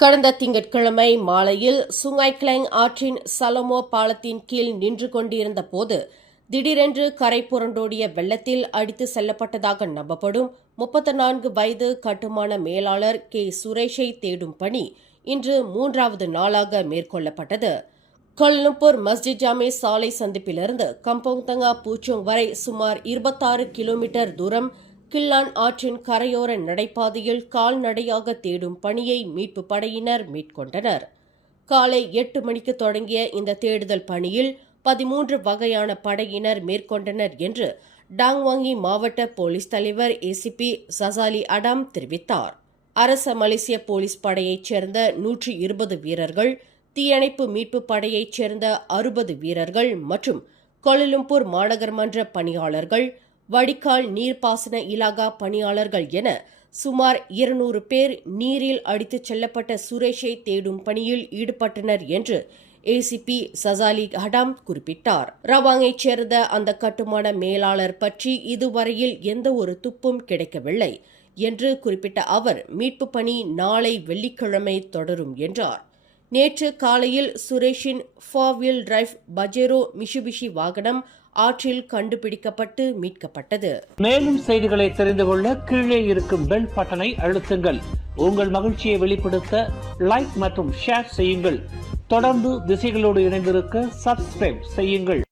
கடந்த திங்கட்கிழமை மாலையில் சுங்காய்க்லெங் ஆற்றின் சலமோ பாலத்தின் கீழ் நின்று கொண்டிருந்த போது திடீரென்று கரை புரண்டோடிய வெள்ளத்தில் அடித்து செல்லப்பட்டதாக நம்பப்படும் 34 வயது கட்டுமான மேலாளர் கே சுரேஷை தேடும் பணி இன்று 3வது நாளாக மேற்கொள்ளப்பட்டது. கோலாலம்பூர் மஸ்ஜித் ஜாமே சாலை சந்திப்பிலிருந்து கம்போங் தங்கா பூச்சோங் வரை சுமார் 26 கிலோமீட்டர் தூரம் கில்லான் ஆற்றின் கரையோர நடைபாதையில் கால்நடையாக தேடும் பணியை மீட்பு படையினர் மேற்கொண்டனர். காலை 8 மணிக்கு தொடங்கிய இந்த தேடுதல் பணியில் 13 வகையான படையினர் மேற்கொண்டனர் என்று டாங்வாங்கி மாவட்ட போலீஸ் தலைவர் ஏசிபி சசாலி அடாம் தெரிவித்தார். அரச மலேசிய போலீஸ் படையைச் சேர்ந்த 120 வீரர்கள், தீயணைப்பு மீட்பு படையைச் சேர்ந்த 60 வீரர்கள் மற்றும் கோலாலம்பூர் மாநகர்மன்ற பணியாளர்கள், வடிகால் நீர்ப்பாசன இலாகா பணியாளர்கள் என சுமார் 200 பேர் நீரில் அடித்துச் செல்லப்பட்ட சுரேஷை தேடும் பணியில் ஈடுபட்டனர் என்று ஏசிபி சசாலி அடாம் குறிப்பிட்டார். ரவாங்கைச் சேர்ந்த அந்த கட்டுமான மேலாளர் பற்றி இதுவரையில் எந்த ஒரு துப்பும் கிடைக்கவில்லை என்று குறிப்பிட்ட அவர் மீட்பு பணி நாளை வெள்ளிக்கிழமை தொடரும் என்றார். நேற்று காலையில் சுரேஷின் 4-வீல் டிரைவ் பஜேரோ மிஷுபிஷி வாகனம் ஆற்றில் கண்டுபிடிக்கப்பட்டு மீட்கப்பட்டது. மேலும் செய்திகளை தெரிந்து கொள்ள கீழே இருக்கும் பெல் பட்டனை அழுத்துங்கள். உங்கள் மகிழ்ச்சியை வெளிப்படுத்த லைக் மற்றும் ஷேர் செய்யுங்கள். தொடர்ந்து திசைகளோடு இணைந்திருக்க சப்ஸ்கிரைப் செய்யுங்கள்.